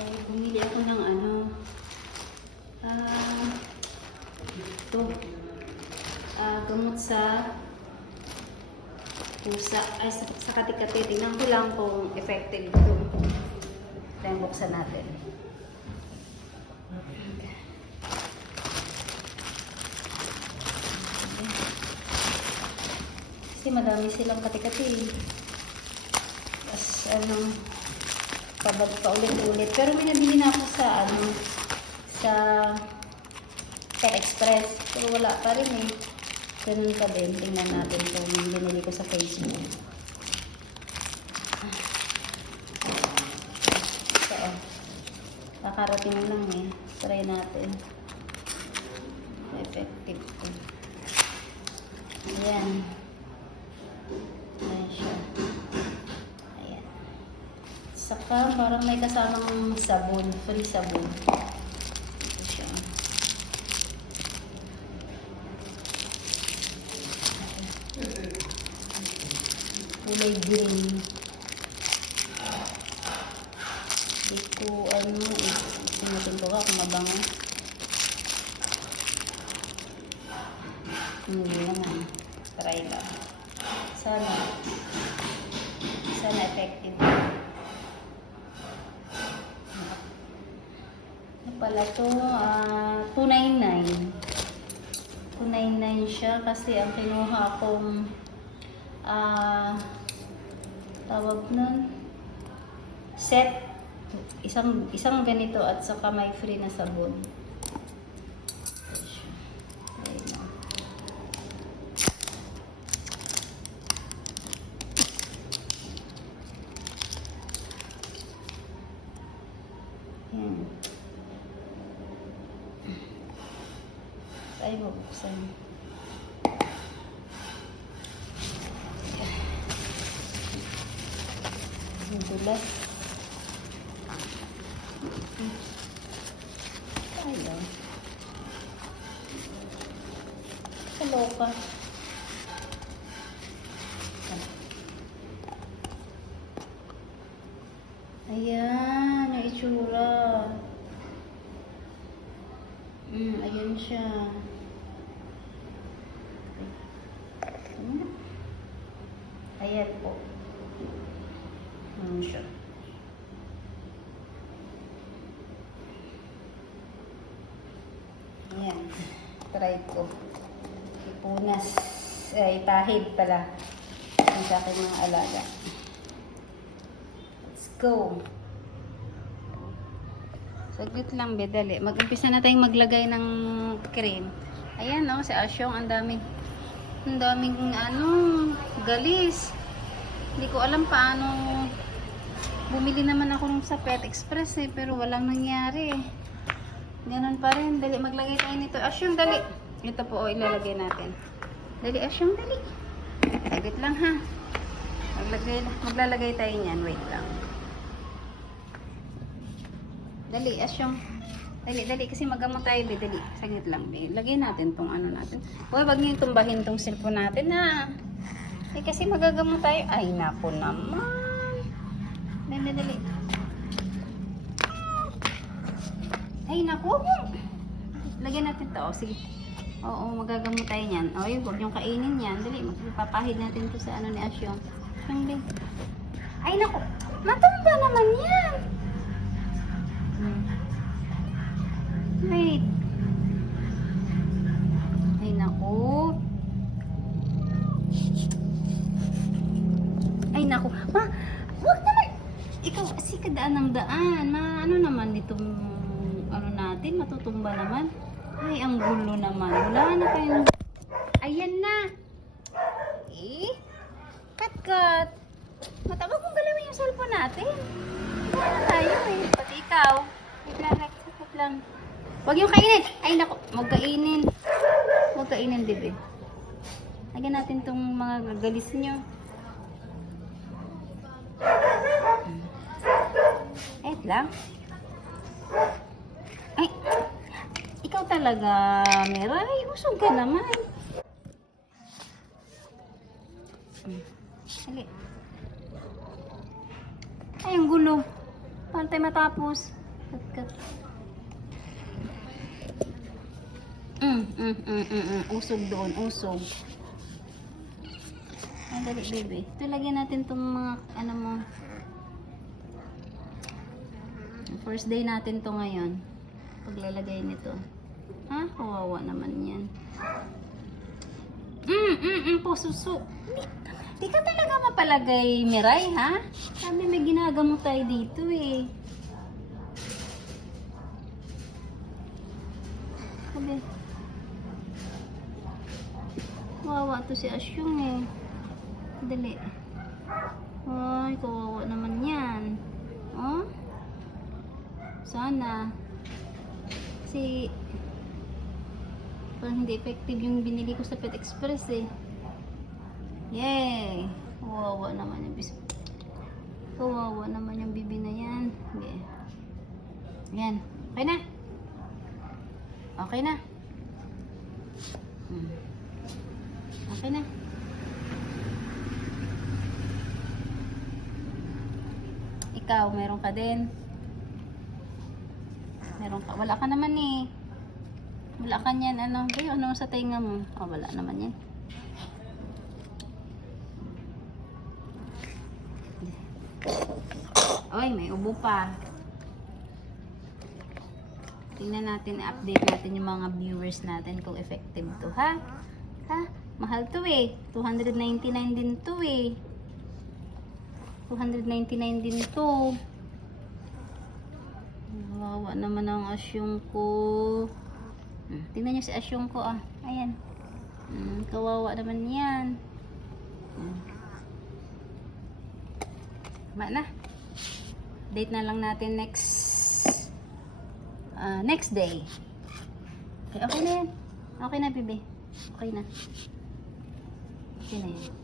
ay bumili ako ng ano, ah, ito, ah, gamot sa pusa, ay sa, sa katikati. Tingnan ko lang kung effective ito. Yung buksan natin. Kasi madami silang katikati. Tapos ano, pabag pa ulit-ulit. Pero may nabili na ako sa ano, sa Pet Express. Pero wala pa rin eh. Ganun pa din. Tingnan natin kung binili ko sa Facebook. Ito oh. Kakarating lang eh. Try natin. Effective to. Ayan. Ayan siya. Ayan. Saka parang may kasamang sabon. Free sabon. Ito siya. Kulay green. Hindi ko ano. Sinutin ko ka kung mabango. Hindi naman. Try lang. Sana effective. Ano pala to? Ah, 299. 299 siya kasi ang kinuha kong ah tawag nun set isang isang ganito at saka may free na sabon. Ayun Ay, bubuksan. Ang dulas. Ayaw. Kaloka. Ayan, yung itsura. Mm, ayan siya. Ayan po. Ayan siya. Ayan. Try ko. Ipunas. Ay, tahid pala. Ang sa aking mga alaga. Let's go. Saglit lang, be, dali. Mag-umpisa na tayong maglagay ng cream. Ayan, no, si Asyong, ang daming, ang daming, ano, galis. Hindi ko alam paano, bumili naman ako nung sa Pet Express eh, pero walang nangyari. Ganun pa rin, dali, maglagay tayo nito. Asyong, dali. Ito po, oh, ilalagay natin. Dali, Asyong, dali. Saglit lang, ha. Maglagay, maglalagay tayo niyan, wait lang. Dali, asyong. Dali, dali. Kasi magamot tayo, be. Dali. Saglit lang, be. Lagay natin tong ano natin. Huwag wag niyo tumbahin tong cellphone natin, na. Eh, kasi magagamot tayo. Ay, napo naman. Dali, dali. Ay, naku. Lagyan natin to. Sige. Oo, magagamot tayo niyan. O, yun. Huwag niyong kainin yan. Dali, magpapahid natin to sa ano ni Asyong. Be. Ay, naku. Matumba naman yan. Daan. Ma, ano naman itong, ano natin, matutumba naman. Ay, ang gulo naman. Wala na kayong... Ayan na. Eh, cut, cut. Matawag kong galawin yung cellphone natin. Wala na tayo eh. Pati ikaw. Rex. Wait lang. Huwag yung kainin. Ay, naku. Huwag kainin. Huwag kainin, bebe. Lagyan natin tong mga gagalis nyo. Wait lang. Ay, ikaw talaga, Mera. Ay, usog ka naman. Hmm. Dali. Ay, ang gulo. Paano matapos? Mm, mm, mm, mm, mm. Usog doon, usog. Ay, dali, baby. Ito, lagyan natin itong mga, ano mo. First day natin to ngayon. Paglalagay nito. Ha? Kawawa naman yan. Mm, mm, mm, po, suso. Di, di ka talaga mapalagay, Miray, ha? Sabi may ginagamo tayo dito, eh. Sabi. Kawawa to si Asyong, eh. Dali. Ay, kawawa naman yan. Oh? Sana. Si parang hindi effective yung binili ko sa Pet Express eh. Yay! Kawawa naman yung bis. Kawawa naman yung bibi na yan. Yeah. Yan. Okay na. Okay na. Hmm. Okay na. Ikaw, meron ka din. Meron ka. Wala ka naman eh. Wala ka niyan. Ano? Ay, ano sa tainga mo? Oh, wala naman yan. Oy, may ubo pa. Tingnan natin, i-update natin yung mga viewers natin kung effective to, ha? Ha? Mahal to eh. 299 din to eh. 299 din to. Wawa naman ang asyong ko. Hmm, Tingnan niyo si asyong ko ah. Ayan. Hmm, kawawa naman yan. Hmm. Na. Date na lang natin next ah, next day. Okay, okay na yan. Okay na, bebe. Okay na. Okay na yan.